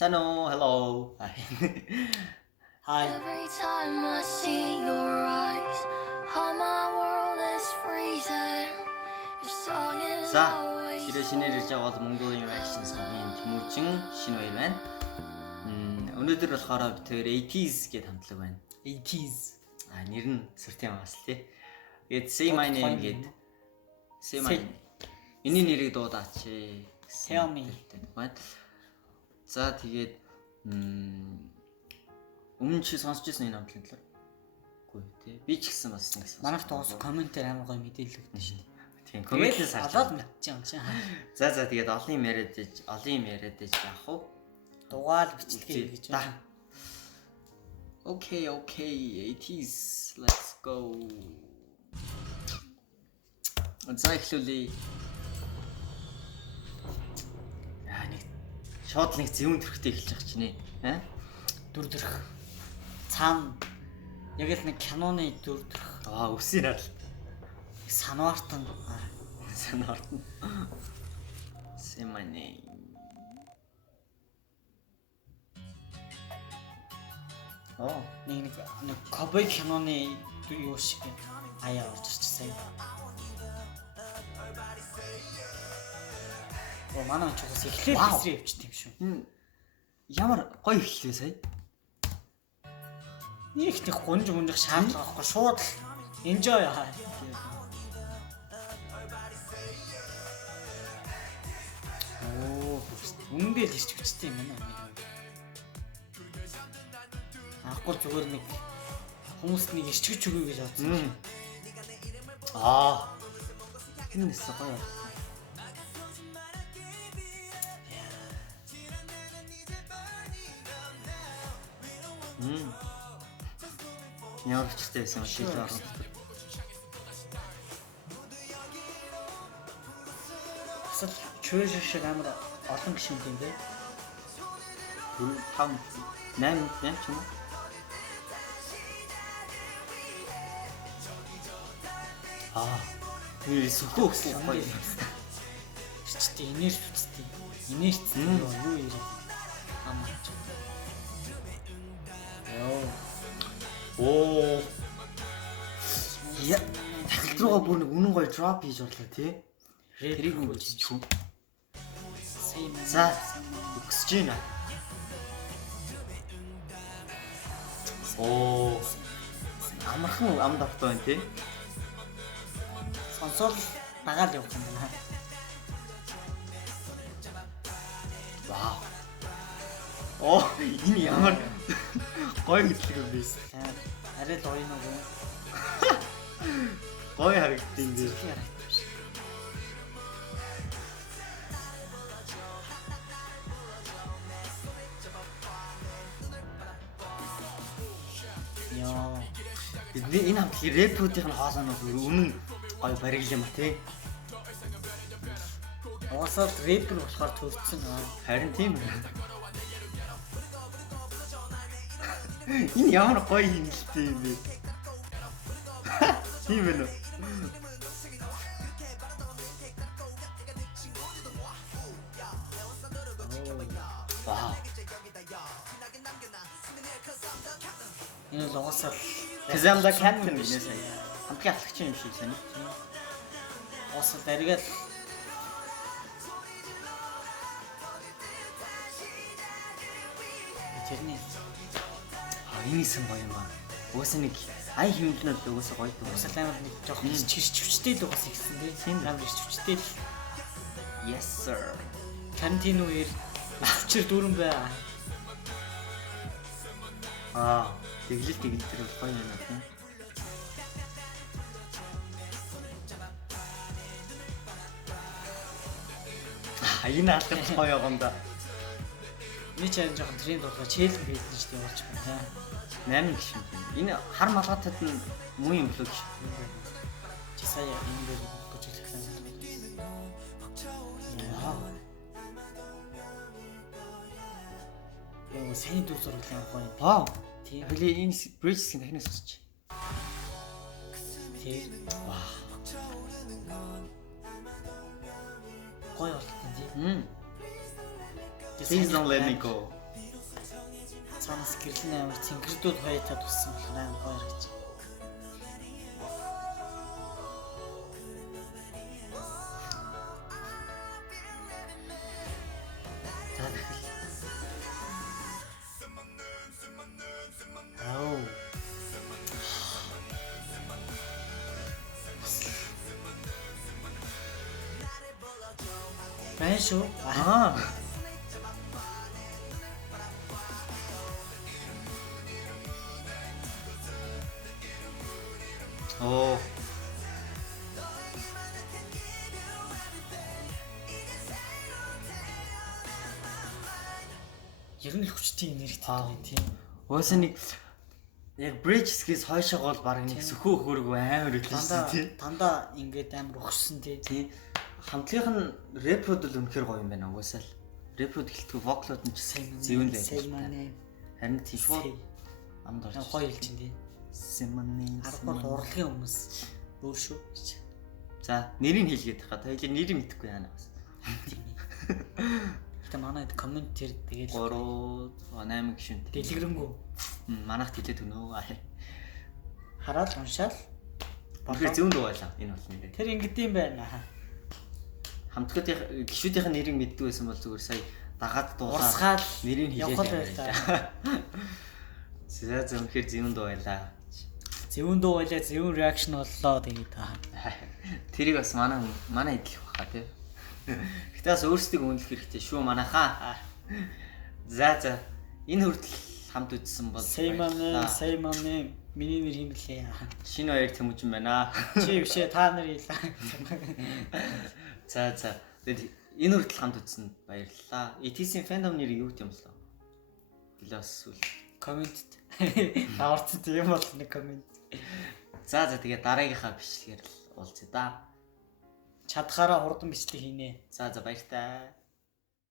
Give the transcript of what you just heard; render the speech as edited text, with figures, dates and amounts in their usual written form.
Sano, hello. Hi. Every time I see your eyes, how my world is freezing. Your song is За, always хэрэг шинээр ирж байгаа бол Mongolia Action Song-ын Тэмүүжин шинэ баяр байна. Өнөөдөр болохоор бид тэр 80s гээд хамтлаг байна. 80s. Нэр нь сүртэй юм бас тий. Тэгээд Say My Name гээд Say My Name. Эний нэрийг дуудаач. Tell me. За тэгээд өмнө чи сонсч ирсэн энэ хамтлагийн талаар. Үгүй тий. Би ч гэсэн бас нэг сонсон. Манайх тоос комментээр амар гоё мэдээлэл өгдөн шүү дээ. Тийм, комментээс харж аваад мэдчихэв юм чинь. За тэгээд олон юм яриад ээж яах вэ? Дугаал бичлэгээ гэж байна. Okay, 80s. Let's go. За эхлүүлээ. Нэг шууд нэг зөвөн төрхтэй эхэлж байгаа чинь ээ. Дүр төрх. Цаана яг л нэг киноны дүр төрх. Үсийн харал. Санаартан. Санаартан. Say my name. Нэг ковбой киноны юу шиг аяа орж ирчихсэн. Манай ч бас эхлээд хэсрээ явчихсан юм шүү. Ямар гоё эхлэв сая. Нэг их гунж шаардлага байхгүй шууд enjoy хаа. Үнэндээ л ирч хүчтэй юм байна. Ахгүй зүгээр нэг хүмүүст нэг ирчгэж өгөө гэж бодсон. Энэ нэсэ гоё. Ямар хүчтэй байсан шил орно. Асал чөөш шиг амар олон гişүн юм бэ? 4 5 8 ч юм уу? Тэр сүхөө гэсэн гоё. Чичтэй инерц үстэй. Инерц юу ирээ. Амаач. Яа, тахилт руугаа бүр нэг үнэн гоё drop хийж орлоо тий. Тэрийг нь үзчих юм. За, oxygen. Амархан амд авто байна тий. Сонсол дагаал явах юм байна. Энэ ямар гоё мэдлэг юм бэ? Арай л гоё нэг. Гоё харагдсан юм дээ. Энэ хамтлагийн рэпруудын хоолойнууд үнэн гоё барил юм а тий. Уусаад рэпер болохоор төрсөн аа. Харин тийм үү. Энэ ямар гоё хингэлтэй юм бэ? Тийм ээ. Энэ лоосал Казамда Captain гэнэ сая. Хамтлагийн ахлагч юм шиг санаа. уусал даргаал тэрний Энэ сэн гоё юм байна. Уусаа нэг ай хэмжнүүд уусаа гоё дүү. уусал амар нэг жоох чивчтэй л уусаа гэсэн дээ. Тийм амар чивчтэй л. Yes sir. Тарантино үер өчир дүүрэн бай. Тэглэл тэр гоё юм байна. Энэ алхах гоё юм да. Миний чанар жоохон тренд болгоо челэн байсан шүү дээ явуулчих байна. 8 гişүн. Энэ хар малгатад нь муу юм болоо гэж. Чи сая энэ дээр гэж хэлсэн. Сайн дүр зураглал гоё. Тийм. Хөлий энэ bridge-ийн дахинаас сонсч. Тийм. Гоё болсон тийм. Please don't let me go. Цаанаас гэрлэн амар цэнгэрдүүд хоёртаа туссан болох амар гоё гэж. За дахил. Ау. Байна шүү. Аа. Оо. Ер нь л хүчтэй энергитэй байгаа юм тийм. Уусаа нэг яг bridge-с хойшоо гол баг нэг сөхөө хөргөө амар үлээсэн тий. Дандаа ингээд амар ухсан тий. Тий. Хамтлагийнх нь рэпрод л үнэхээр гоё юм байна угаасаа л. Рэпрод гэлтгүй воклууд нь ч зэвэн байдаг. Сайманы Харин тийм шууд амд орж. гоё хэлж чинь тий. Симоны. 10 дугаар урлагийн хүмүүс өөр шүү. За, нэрийг хэлгээд байгаа. Та хэлээ нэрийг мэдэхгүй яана бас. Гэтэ манай коммент тэр тэгээд 3 8 гишүүнтэй. дэлгэрэнгүй Манайх хэлээд өгнө. хараад уншаал. Тэгэхээр зүүн дуу байлаа. Энэ бол нэрээ. Тэр ингэдэм байна. Хамтлагын гишүүдийн нэрийг мэддэг байсан бол зүгээр сая дагаад дуулаад Урсгаал нэрийг явхал хэлээд байлаа. За зөвхөн зүүн дуу байлаа. Зөвүүн дуу байлаа, зөвүүн реакшн боллоо тэгээд. Тэрийг бас манай идэх баха тий. Гэтэ бас өөрсдийг үнэлэх хэрэгтэй шүү манайхаа. За энэ хүртэл хамт үзсэн бол Сайманы миний нэр юм блэ. шинэ баяр тэмүүжин байна. Чи бишээ та нар хийлээ. За тэгээд энэ хүртэл хамт үзсэнд баярлалаа. ETC-ийн фэндом нэр юу гэм болов? Билээс үл. Коммент аварцсан тийм бол нэг коммент. За тэгээд дараагийнхаа бичлэгээр л уулзъя да. Чадхаараа хурдан бичлэг хийнэ. За баяртай.